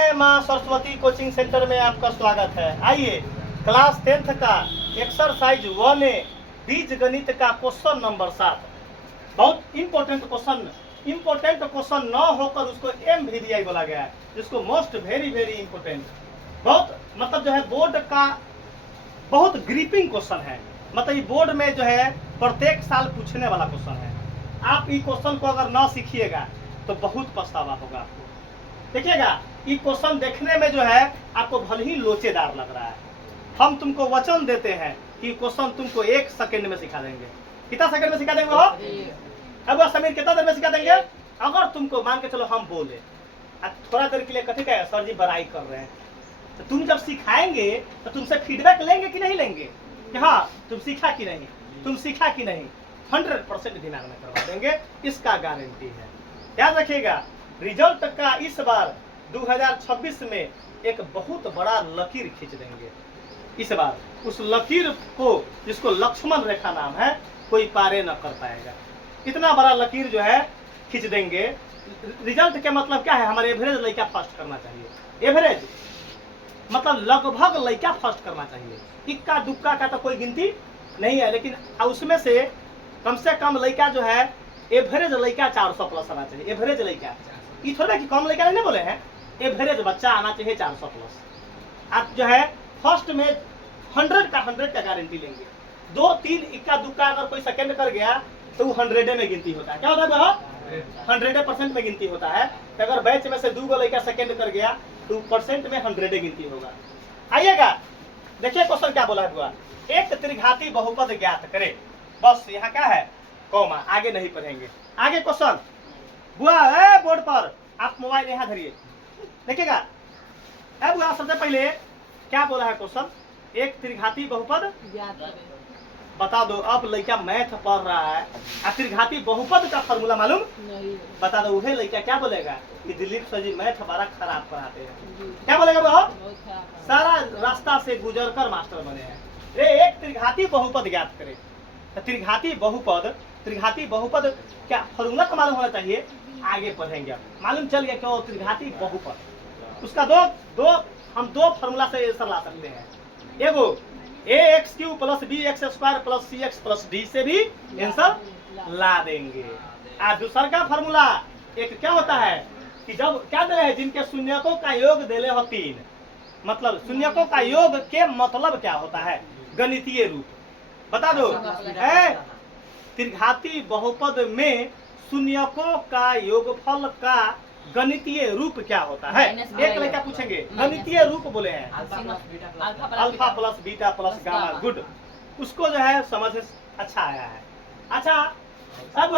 माँ Saraswati coaching centre में आपका स्वागत है। आइए क्लास 10th का एक्सरसाइज 1A बीज गणित का क्वेश्चन नंबर 7। बहुत इंपॉर्टेंट क्वेश्चन न होकर उसको MVDI बोला गया है, जिसको मोस्ट वेरी वेरी इंपॉर्टेंट, बहुत मतलब जो है बोर्ड का बहुत ग्रिपिंग क्वेश्चन है। मतलब ये बोर्ड में जो है प्रत्येक साल पूछने वाला क्वेश्चन है। आप इस क्वेश्चन को अगर न सीखिएगा तो बहुत पछतावा होगा आपको। देखिएगा, ये क्वेश्चन देखने में जो है आपको भले ही लोचेदार लग रहा है, हम तुमको वचन देते हैं कि क्वेश्चन तुमको 1 सेकंड में सिखा देंगे। कितना सेकंड में सिखा देंगे हो? अब समीर कितना देर में सिखा देंगे? अगर तुमको मान के चलो हम बोले थोड़ा देर के लिए कथी कहे सर जी बड़ाई कर रहे हैं, तो तुम जब सिखाएंगे तो तुमसे फीडबैक लेंगे कि नहीं लेंगे कि हाँ तुम सीखा कि नहीं, तुम सीखा कि नहीं। 100% दिमाग में करवा देंगे, इसका गारंटी है। याद रखिएगा, रिजल्ट का इस बार 2026 में एक बहुत बड़ा लकीर खींच देंगे। इस बार उस लकीर को, जिसको लक्ष्मण रेखा नाम है, कोई पारे न कर पाएगा। इतना बड़ा लकीर जो है खींच देंगे। रिजल्ट के मतलब क्या है? हमारे एवरेज लड़का फर्स्ट करना चाहिए। एवरेज मतलब लगभग लड़का फर्स्ट करना चाहिए। इक्का दुक्का का तो कोई गिनती नहीं है, लेकिन उसमें से कम लड़का जो है एवरेज लड़का 400 प्लस आना चाहिए। एवरेज लड़का, ये थोड़ा कि कम लड़का नहीं बोले हैं, एवरेज बच्चा आना चाहिए 400 प्लस। आप जो है फर्स्ट में 100 का गारंटी लेंगे। 2-3 इक्का दुक्का अगर कोई सेकंड कर गया तो वो 100 में गिनती होता है। क्या होता है? 100% में गिनती होता है। तो अगर बैच में से 2 लड़का सेकंड कर गया तो परसेंट में 100 गिनती होगा। आइएगा, देखिए क्वेश्चन क्या बोला है। एक त्रिघाती बहुपद ज्ञात करे। बस यहाँ क्या है? कॉमा, आगे नहीं पढ़ेंगे। आगे क्वेश्चन बुआ बोर्ड पर आप मोबाइल यहाँ धरिए, देखिएगा। बुआ सबसे पहले क्या बोला है क्वेश्चन? एक त्रिघाती बहुपद बता दो। अब लड़का मैथ पढ़ रहा है, त्रिघाती बहुपद का फॉर्मूला मालूम नहीं, बता दो। वही लड़का क्या बोलेगा कि दिलीप सर जी मैथ बड़ा खराब पढ़ाते हैं। क्या बोलेगा वो? सारा रास्ता से गुजर कर मास्टर बने हैं। एक त्रिघाती बहुपद ज्ञात करे। त्रिघाती बहुपद क्या फॉर्मूला का मालूम होना चाहिए। आगे पढ़ेंगे, मालूम चल गया क्यों त्रिघाती बहुपद। उसका हम दो फॉर्मूला से आंसर ला सकते हैं। एगो ax³ + bx² + cx + d से भी आंसर ला देंगे। और दूसरा का फॉर्मूला एक क्या होता है कि जब क्या दे है, जिनके शून्यकों का योग देले हो 3, मतलब शून्यकों का योग के मतलब क्या होता है? गणितीय रूप बता दो। त्रिघाती बहुपद में शून्यकों का योगफल का गणितीय रूप क्या होता है? एक लड़का पूछेंगे गणितीय रूप बोले हैं alpha plus beta plus gamma. Good, उसको जो है समझ अच्छा आया है। अच्छा, अब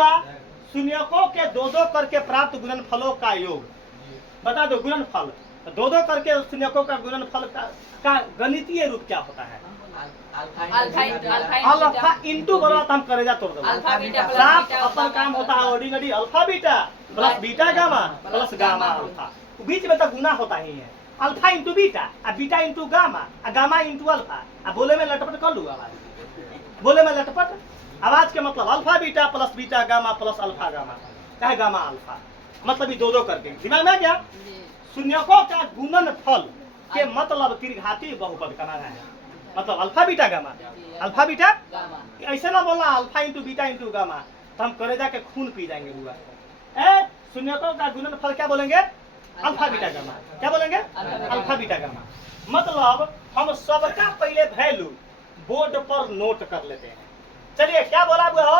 शून्यकों के 2-2 करके प्राप्त गुणनफलों का योग बता दो। गुणनफल 2-2 करके शून्यकों का गुणनफल का गणितीय रूप क्या होता है? अल्फा इंटू बड़ा हम करेजा तोड़ दो। साफ अपन काम होता है ordinary alpha beta plus beta gamma plus gamma alpha. बीच में तो गुना होता ही है। Alpha into beta, beta into gamma, gamma into alpha. बोले में लटपट कर लू आवाज, बोले में लटपट आवाज के मतलब alpha beta plus beta gamma plus alpha gamma, चाहे गामा अल्फा, मतलब ये 2-2 करके दिमाग में क्या? शून्यकों का गुणनफल के मतलब त्रिघाती बहुपद का नाम है, मतलब alpha beta gamma. Alpha beta ऐसे ना बोलना alpha into beta into gamma, तो हम करेजा के खून पी जाएंगे बुआ। शून्यकों का गुणनफल क्या बोलेंगे? Alpha beta gamma. क्या बोलेंगे? Alpha beta gamma. मतलब हम सबका पहले वैल्यू बोर्ड पर नोट कर लेते हैं। चलिए क्या बोला हुआ हो?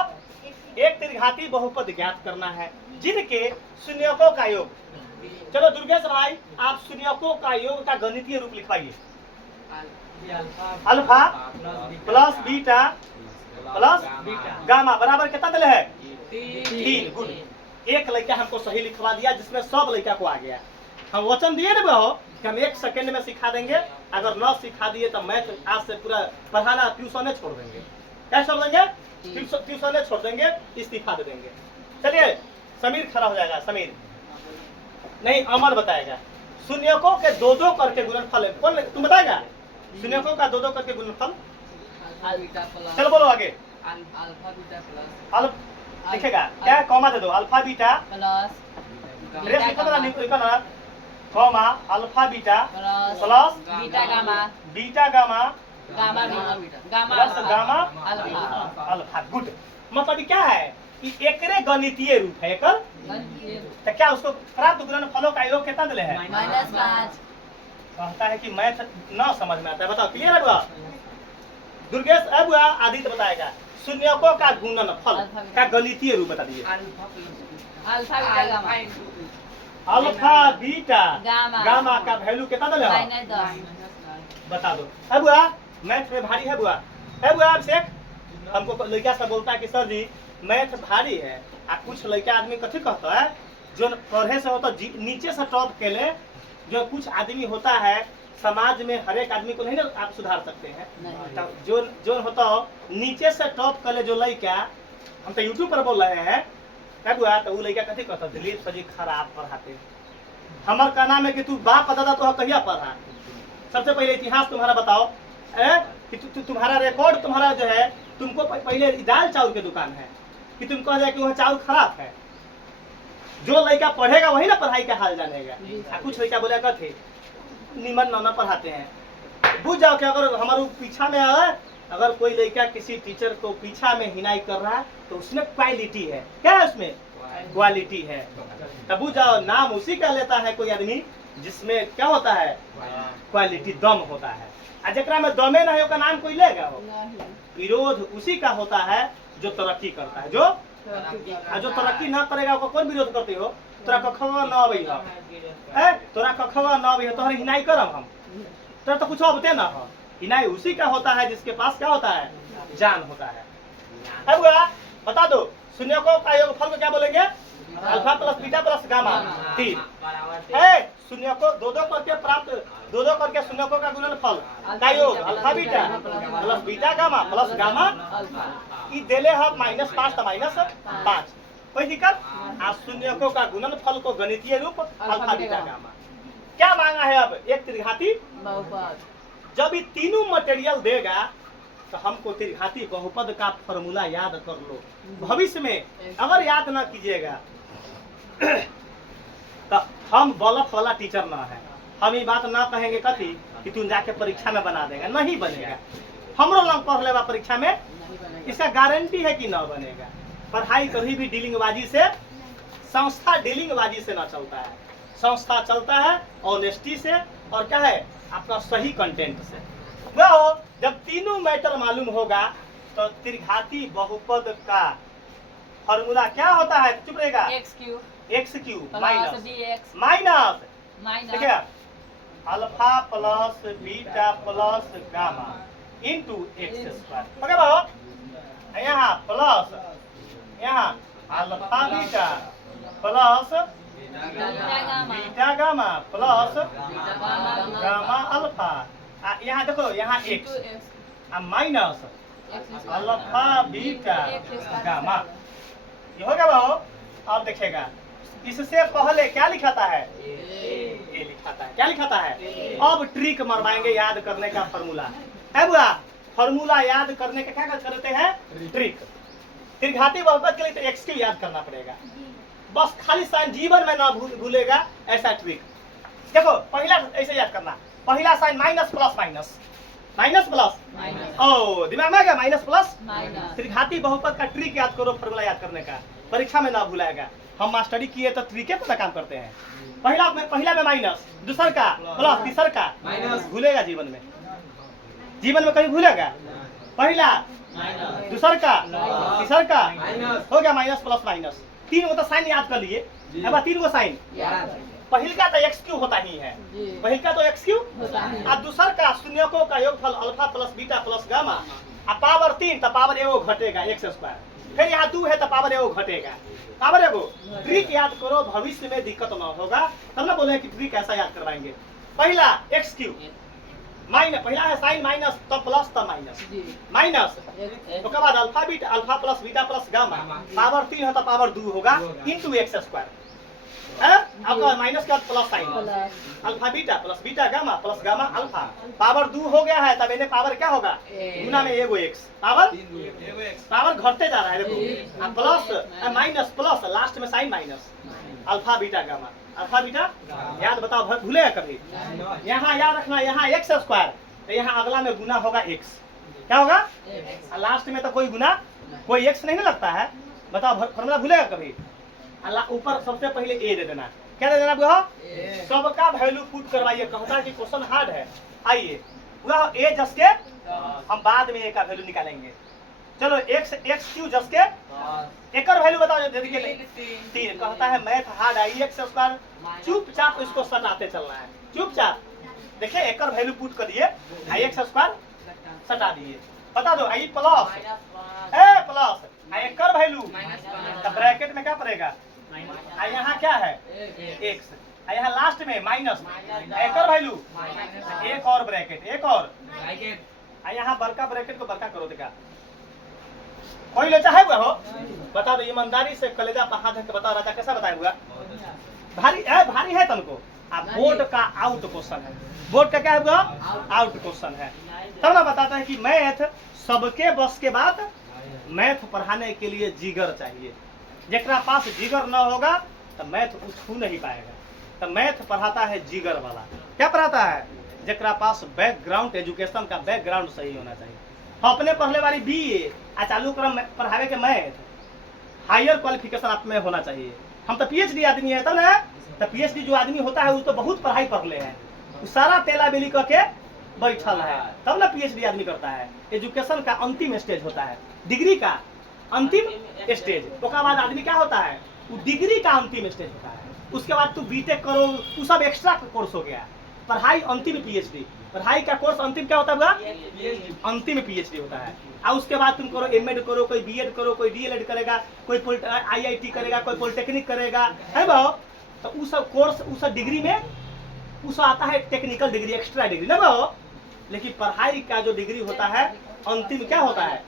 एक त्रिघाती बहुपद ज्ञात करना है जिनके शून्यकों का योग। चलो दुर्गेश भाई, आप शून्यकों का योग का गणितीय रूप लिखवाइए। Alpha plus beta plus gamma बराबर कितना दिले है? 3। गुड, एक लड़का हमको सही लिखवा दिया, जिसमें सब लड़का को आ गया। हम वचन दिए ना बहो कि हम 1 सेकंड में सिखा देंगे। अगर न सिखा दिए तो मैथ आज से पूरा पढ़ाना ट्यूशन छोड़ देंगे। क्या छोड़ देंगे? ट्यूशन छोड़ देंगे, इस्तीफा दे देंगे। चलिए समीर खड़ा हो जाएगा। समीर नहीं, अमर बताएगा। शून्यकों के 2-2 करके गुणनफल कौन तुम बताएगा? शून्यकों का 2-2 करके गुणनफल। चलो बोलो आगे। लिखेगा क्या? कॉमा दे दो। Alpha beta plus comma alpha beta plus beta gamma plus gamma alpha. Good. मतलब ये क्या है कि एकरे गणितीय रूप है एकर। तो क्या उसको प्राप्त गुणनफलों का योग कितना दिले है? -5। कहता है कि मैथ ना समझ में आता है। बताओ क्लियर है बुआ? दुर्गेश अब बुआ आदित्य बताएगा शून्यकों का गुणनफल का गणितीय रूप बता दीजिए। अल्फा बीटा गामा का वैल्यू कितना दिले है? -10। बता दो। है बुआ मैथ में भारी है बुआ? है बुआ अभिषेक? हमको लड़का सब बोलता है कि सर जी मैथ भारी है। आ कुछ लड़का आदमी कथी कहता है जो पढ़े से होता नीचे से टॉप के ले, जो कुछ आदमी होता है समाज में हर एक आदमी को नहीं ना आप सुधार सकते हैं। तो जो होता हो नीचे से टॉप कर ले जो लड़का, हम तो यूट्यूब पर बोल रहे हैं है बुआ, तो वो लड़का कथी कहता दिलीप सर जी खराब पढ़ाते। हमार का नाम है कि तू बाप दादा तो कहिया पढ़ा? सबसे पहले इतिहास तुम्हारा बताओ कि तुम्हारा रिकॉर्ड तुम्हारा जो है, तुमको पहले दाल चावल की दुकान है कि तुम कह जाए कि वह चावल खराब है। जो लड़का पढ़ेगा वही ना पढ़ाई का हाल जानेगा। कुछ लड़का बोलेगा थे निमन ना पढ़ाते हैं। बुझ जाओ कि अगर हमारे पीछा में अगर कोई लड़का किसी टीचर को पीछा में हिनाई कर रहा है तो उसमें क्वालिटी है। क्या है उसमें? क्वालिटी है। तब बुझ जाओ नाम उसी का लेता है कोई आदमी जिसमें क्या होता है? क्वालिटी, दम होता है। जकरा में दमे नहीं होगा नाम कोई लेगा हो? विरोध उसी का होता है जो तरक्की करता है। जो तरक्की ना करेगा वो कौन विरोध करते हो? तोरा कखवा ना अबई हो, तोरा कखवा ना अबई हो तोहर हिनाई करब हम, तोरा तो कुछ अबते ना हो। हिनाई उसी का होता है जिसके पास क्या होता है? जान होता है। अब बुआ बता दो शून्यकों का योगफल को क्या बोलेंगे? Alpha plus beta plus gamma 3। शून्यकों दो करके प्राप्त, दो करके शून्यकों का गुणनफल का योग alpha beta plus beta gamma plus gamma ई देले है -5 तो -5। कोई दिक्कत? आज शून्यकों का गुणनफल को गणितीय रूप अल्फा बीटा गामा। क्या मांगा है अब? एक त्रिघाती बहुपद। जब ये तीनों मटेरियल देगा तो हमको त्रिघाती बहुपद का फॉर्मूला याद कर लो। भविष्य में अगर याद ना कीजिएगा तो हम बलफ वाला टीचर ना है। हम ये बात ना कहेंगे कथी कि तुम जाके परीक्षा में बना देगा, नहीं बनेगा। हमरो लोग पढ़ लेगा परीक्षा में, इसका गारंटी है कि ना बनेगा। पढ़ाई कभी भी डीलिंगबाजी से, संस्था डीलिंगबाजी से ना चलता है। संस्था चलता है ऑनेस्टी से और क्या है आपका सही कंटेंट से। वो जब तीनों मैटर मालूम होगा तो त्रिघाती बहुपद का फॉर्मूला क्या होता है? चुप रहेगा। एक्स क्यूब माइनस ठीक है alpha plus beta plus gamma into x square. Okay बाबू यहाँ प्लस यहाँ alpha beta plus beta gamma plus gamma alpha. यहाँ देखो यहाँ x minus alpha beta gamma. ये हो गया बाबू। अब देखेगा इससे पहले क्या लिखाता है? ए लिखाता है। क्या लिखाता है? अब ट्रिक मरवाएंगे याद करने का फॉर्मूला है बुआ। फॉर्मूला याद करने का क्या करते हैं? ट्रिक। त्रिघाती बहुपद के लिए तो एक्स क्यू याद करना पड़ेगा। बस खाली साइन जीवन में ना भूलेगा ऐसा ट्रिक। देखो पहला ऐसे याद करना, पहला sign minus plus minus minus plus. ओ दिमाग में आ गया? Minus plus. त्रिघाती बहुपद का ट्रिक याद करो, फॉर्मूला याद करने का, परीक्षा में ना भूलाएगा। हम मास्टरी किए तो ट्रिके पर काम करते हैं। पहला में माइनस, दूसर का प्लस, तीसर का माइनस। भूलेगा जीवन में? जीवन में कहीं भूलेगा? पहला दूसर का तीसर का हो गया माइनस प्लस माइनस। 3 को तो साइन याद कर लिए। अब 3 को साइन पहिल का तो एक्स क्यू होता ही है, पहिल का तो एक्स क्यू और दूसर का शून्यकों का योगफल alpha plus beta plus gamma और पावर 3 तो पावर एगो घटेगा एक्स स्क्वायर। फिर यहाँ 2 है तो पावर एगो घटेगा, पावर एगो। ट्रिक याद करो, भविष्य में दिक्कत ना होगा। तब ना बोले कि ट्रिक ऐसा याद करवाएंगे। पहला एक्स क्यू माइनस, पहला है साइन माइनस तो प्लस तो माइनस माइनस उसके बाद alpha beta alpha plus beta plus gamma power 3 है तो पावर 2 होगा इंटू एक्स स्क्वायर। आपका माइनस का plus sine alpha beta gamma plus gamma alpha power 2 हो गया है। तब इन्हें पावर क्या होगा? गुना में एगो एक्स पावर घटते जा रहा है। देखो प्लस माइनस प्लस लास्ट में sign minus alpha beta gamma alpha beta याद बताओ, भूलेगा कभी? यहाँ याद रखना, यहाँ एक्स स्क्वायर, तो यहाँ अगला में गुना होगा एक्स। क्या होगा? लास्ट में तो कोई गुना, कोई एक्स नहीं ना लगता है। बताओ फॉर्मूला भूलेगा कभी? अल्लाह ऊपर सबसे पहले ए दे देना। क्या दे देना बुआ? सबका वैल्यू पुट करवाइए। कहता है कि क्वेश्चन हार्ड है। आइए बुआ, ए जस के हम बाद में ए का वैल्यू निकालेंगे। चलो एक्स क्यू जस के एक और वैल्यू बताओ। देखिए 3 कहता है मैथ हार्ड है, एक्स स्क्वायर। चुपचाप इसको सटाते चलना है, चुपचाप। देखिए एक और वैल्यू पुट करिए, आई एक्स स्क्वायर सटा दिए। बता दो आई प्लस ए प्लस आई एक और वैल्यू, तो ब्रैकेट में क्या पड़ेगा? आई यहाँ क्या है? एक्स। यहाँ लास्ट में माइनस एक और वैल्यू, एक और ब्रैकेट, एक और यहाँ बड़का ब्रैकेट को बड़का करो। देखा कोई लोचा है हुआ हो? बता दो ईमानदारी से, कलेजा पर हाथ रख के बताओ। राजा कैसा बताया हुआ? भारी है, भारी है तुमको। आप बोर्ड का आउट क्वेश्चन है, बोर्ड का क्या है हुआ? आउट क्वेश्चन है। तब ना बताता है कि मैथ सबके बस के बात, मैथ पढ़ाने के लिए जिगर चाहिए। जरा पास जिगर न होगा तो मैथ छू नहीं पाएगा। तो मैथ पढ़ाता है जिगर वाला। क्या पढ़ाता है? जरा पास बैकग्राउंड, एजुकेशन का बैकग्राउंड सही होना चाहिए। अपने पढ़ने वाली बीए आ चालू क्रम पढ़ावे के मैथ, हायर क्वालिफिकेशन आप में होना चाहिए। हम तो पीएचडी आदमी है, तब ना। तो पीएचडी जो आदमी होता है वो तो बहुत पढ़ाई पढ़ ले हैं, वो सारा तेला बेली करके बैठल है, तब ना पीएचडी आदमी करता है। एजुकेशन का अंतिम स्टेज होता है, डिग्री का अंतिम स्टेज। उसके बाद आदमी क्या होता है? वो डिग्री का अंतिम स्टेज होता है। उसके बाद तू बीटेक करो, वो सब एक्स्ट्रा कोर्स हो गया। पढ़ाई अंतिम पीएचडी, पढ़ाई का कोर्स अंतिम क्या होता है? अंतिम पीएचडी होता है। और उसके बाद तुम करो एमएड करो, कोई बीएड करो, कोई डीएलएड करेगा, कोई आईआईटी करेगा, कोई पॉलिटेक्निक करेगा, है भाव। तो उस सब कोर्स, उस सब डिग्री में उस आता है टेक्निकल डिग्री, एक्स्ट्रा डिग्री ना भाव। लेकिन पढ़ाई का जो डिग्री होता है अंतिम क्या होता है?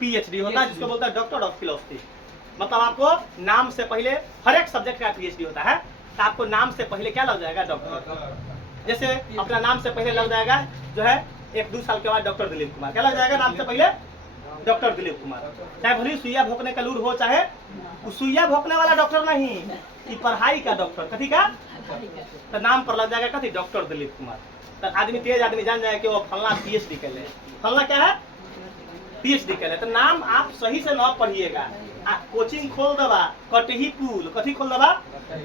पीएचडी होता है, जिसको बोलता है डॉक्टर ऑफ फिलोसफी। मतलब आपको नाम से पहले हर एक सब्जेक्ट का पीएचडी होता है, तो आपको नाम से पहले क्या लग जाएगा? डॉक्टर। जैसे अपना नाम से पहले लग जाएगा जो है 1-2 साल के बाद डॉक्टर दिलीप कुमार। क्या लग जाएगा नाम से पहले? डॉक्टर दिलीप कुमार। चाहे भली सुइया भोंकने का लूर हो, चाहे सुइया भोंकने वाला डॉक्टर नहीं, ये पढ़ाई का डॉक्टर। कथी का? तो नाम पर लग जाएगा कथी? डॉक्टर दिलीप कुमार। तो आदमी तेज आदमी जान जाए कि वो फलना पीएचडी कर ले। फलना क्या है? पीएचडी कर ले। तो नाम आप सही से न पढ़िएगा। कोचिंग खोल दबा, कटही पुल कथी खोल दबा,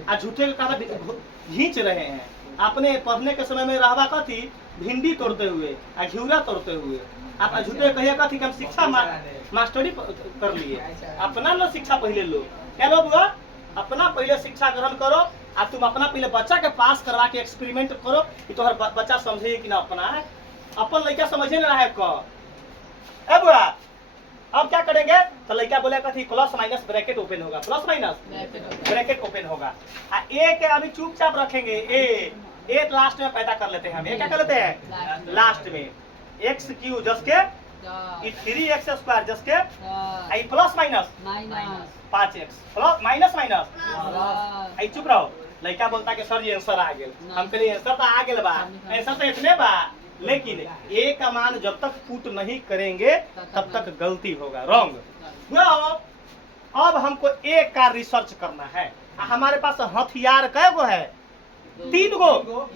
आ झूठे का घींच रहे हैं। अपने पढ़ने के समय में रहबा कथी? भिंडी तोड़ते हुए, घिउरा तोड़ते हुए। आप झूठे कहिए कथी? हम शिक्षा मास्टरी कर लिए। अपना न शिक्षा पहले लो। क्या लो बुआ? अपना पहले शिक्षा ग्रहण करो। आ तुम अपना पहले बच्चा के पास करवा के एक्सपेरिमेंट करो कि तोहर बच्चा समझे कि ना। अपना है अपन लड़का समझे ना है क। ए बुआ अब क्या करेंगे? तो लड़का बोले कथी? प्लस माइनस ब्रैकेट ओपन होगा, प्लस माइनस ब्रैकेट ओपन होगा। ए के अभी चुपचाप रखेंगे। ए लास्ट में पैदा कर लेते हैं हम। ए क्या कर लेते हैं? लास्ट में एक्स क्यू जस के 3x स्क्वायर जस के आई plus minus 5x plus minus minus आई। चुप रहो। लड़का बोलता कि सर ये आंसर आ गेल। हम कहले आंसर तो आ गेल बा, आंसर तो इतने बा, लेकिन ए का मान जब तक पुट नहीं करेंगे तब तक गलती होगा, रॉन्ग। अब हमको ए का रिसर्च करना है। हमारे पास हथियार कै गो है? 3 गो।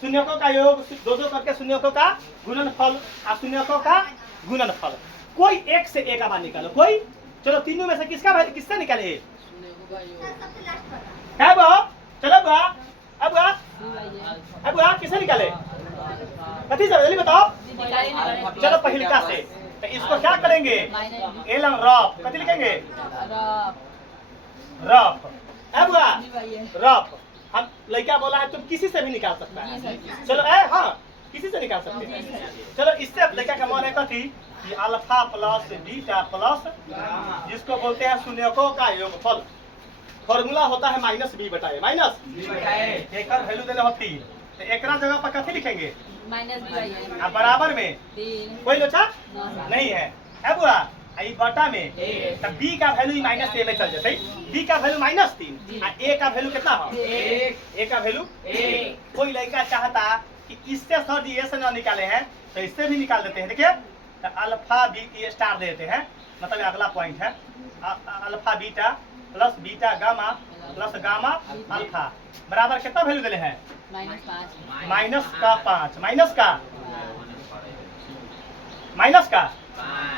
शून्यकों का योग, 2-2 करके शून्यकों का गुणनफल और शून्यकों का गुणनफल। कोई एक से ए का मान निकालो। कोई चलो तीनों में से किससे निकाले? क्या बो? चलो बा अब किसे निकाले? कथी से? जल्दी बताओ। चलो पहिलका से। तो इसको क्या करेंगे? एलम रफ कथी लिखेंगे? रफ। अब रफ हम लड़का बोला है तुम किसी से भी निकाल सकता है। चलो हाँ किसी से निकाल सकते हैं। चलो इससे लड़का का मान है कथी? कि अल्फा प्लस बीटा प्लस जिसको बोलते हैं शून्यकों का योगफल। फॉर्मूला होता है माइनस बी बटाए माइनस एक वैल्यू देने होती। तो एक जगह पर कथी लिखेंगे? माइनस बराबर में कोई लोचा नहीं है। अब बटा में तब बी का वैल्यू माइनस ए में चल जाते। बी का वैल्यू -3 और ए का वैल्यू कितना हो? ए का वैल्यू। कोई लड़का चाहता कि इससे सर जी ए से ना निकाले हैं तो इससे भी निकाल देते हैं। देखिए तो अल्फा बी स्टार देते हैं, मतलब अगला पॉइंट है alpha beta plus beta gamma plus gamma alpha बराबर कितना वैल्यू दिले हैं? -5 माइनस का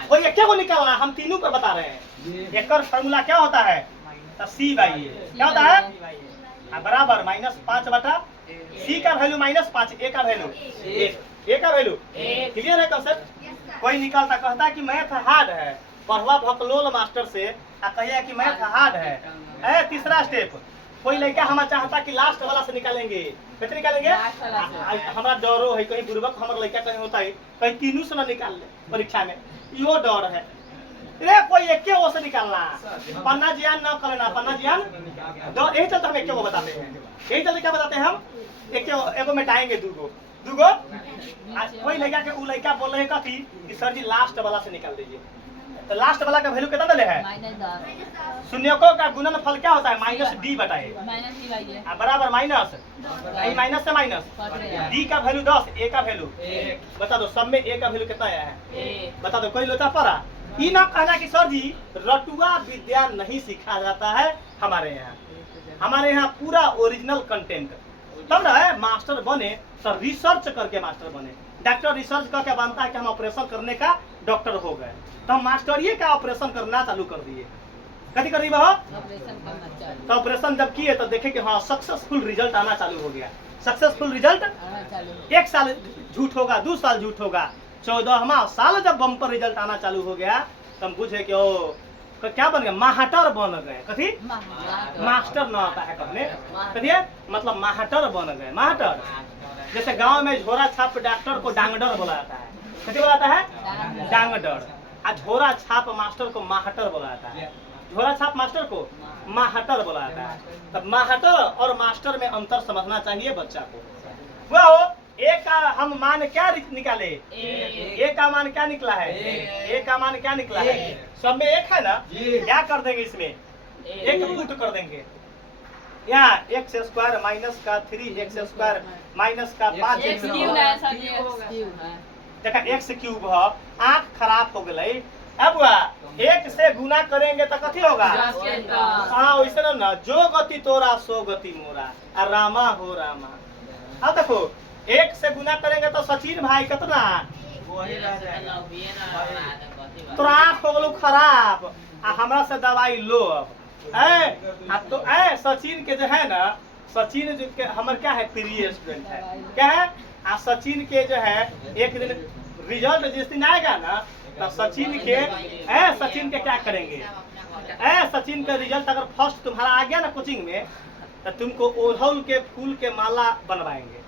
वो ये क्या को निकालना हम तीनों पर बता रहे हैं। एक फॉर्मूला क्या होता है? तो सी बाई ए क्या होता है? बराबर -5 बटा सी का वैल्यू -5 ए का वैल्यू ए का वैल्यू क्लियर है कंसेप्ट? कोई निकालता कहता है कि मैथ हार्ड है, पढ़वा भकलोल मास्टर से कहिए कि मैथ हार्ड है। तीसरा स्टेप कोई लड़का हमारा चाहता कि लास्ट वाला से निकालेंगे, कैसे निकालेंगे? हमारा डरो है कहीं बुर्बक हमारा लड़का कहीं होता है कहीं तीनों से ना निकाल ले परीक्षा में, यो डर है। रे कोई एक वो से निकालना, पन्ना जियान न करना, पन्ना जियान यही चलते हम एक को बताते हैं। यही चलते क्या बताते हैं हम? एक मिटाएंगे दूगो कोई लड़का के उ लड़का बोल रहे कथी कि सर जी लास्ट वाला से निकाल दीजिए। तो लास्ट वाला का वैल्यू कितना दले है? -10 शून्यकों का गुणनफल क्या होता है? -d बटा ए बराबर माइनस माइनस से माइनस डी का वैल्यू 10 ए का वैल्यू बता दो। सब में ए का वैल्यू कितना आया है बता दो। कोई लोचा पड़ा ये ना कहना कि सर जी रटुआ विद्या नहीं सिखा जाता है हमारे यहाँ पूरा ओरिजिनल कंटेंट तब ना है मास्टर बने तो रिसर्च करके मास्टर बने। डॉक्टर रिसर्च करके बनता है कि हम ऑपरेशन करने का डॉक्टर हो गए, तो हम मास्टरिये का ऑपरेशन करना चालू कर दिए। कभी कर रही ऑपरेशन करना चाहिए। तो ऑपरेशन जब किए तो देखे कि हाँ सक्सेसफुल रिजल्ट आना चालू हो गया। सक्सेसफुल रिजल्ट एक साल झूठ होगा, 2 साल झूठ होगा, 14वां साल जब बम्पर रिजल्ट आना चालू हो गया तो हम बुझे कि ओ क्या बन गया? मास्टर बन गए। कथी? मास्टर न आता है कहने कथिए मतलब मास्टर बन गए। मास्टर जैसे गांव में झोरा छाप डॉक्टर को डांगडर बोला जाता है। कथी बोला जाता है? डांगडर। आ झोरा छाप मास्टर को मास्टर बोला जाता है। झोरा छाप मास्टर को मास्टर बोला जाता है। तब मास्टर और मास्टर में अंतर समझना चाहिए बच्चा को। वो ए का हम मान क्या निकाले? ए का मान क्या निकला है? ए का मान क्या निकला है? सब में एक है ना, क्या कर देंगे इसमें? एक पुट कर देंगे। यहाँ x² -3x² -5x देखा x³ आँख खराब हो गई। अब एक से गुना करेंगे तो कथी होगा? हाँ वैसे ना, जो गति तोरा सो गति मोरा और रामा हो रामा। अब देखो एक से गुना करेंगे तो सचिन भाई कितना तो आँख हो गलो खराब आ हमरा से दवाई लो। अब तो सचिन के जो है ना, सचिन जो के हमर क्या है प्रिय स्टूडेंट है, क्या है? सचिन के जो है एक दिन रिजल्ट जिस दिन आएगा ना तो सचिन के क्या करेंगे? सचिन का रिजल्ट अगर फर्स्ट तुम्हारा आ गया ना कोचिंग में तो तुमको ओढ़ौल के फूल के माला बनवाएंगे।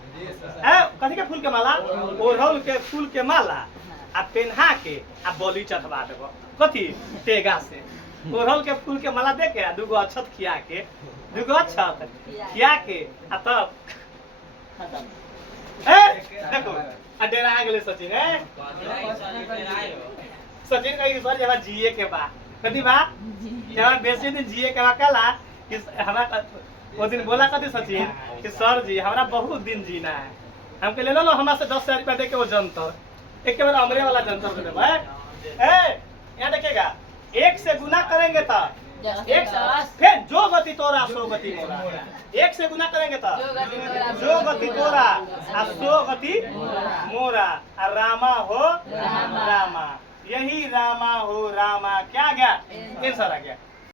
कथी के फूल के माला? ओढ़ौल के फूल के माला आ पेन्हा के आ बलि चढ़वा देबो। कथी? तेगा से ओढ़ौल के फूल के माला दे के दूगो अक्षत खिया के आ तब देखो डेरा गेले सचिन। सचिन कही सर जब जिए के बा कथी बा जब बेसी दिन जिए के बा कला कि हमरा वो दिन बोला कथी सचिन कि सर जी हमारा बहुत दिन जीना है। हम ले लो हमरा से 10,000 रुपया दे के वो जंतर एक बार अमरे वाला जंतर दे देबे। यहाँ देखिएगा एक से गुना करेंगे तो एक फिर जो गति तोरा सो गति मोरा। एक से गुना करेंगे तो जो गति तोरा आ सो गति मोरा आ रामा हो रामा। यही रामा हो रामा क्या गया? आंसर आ गया।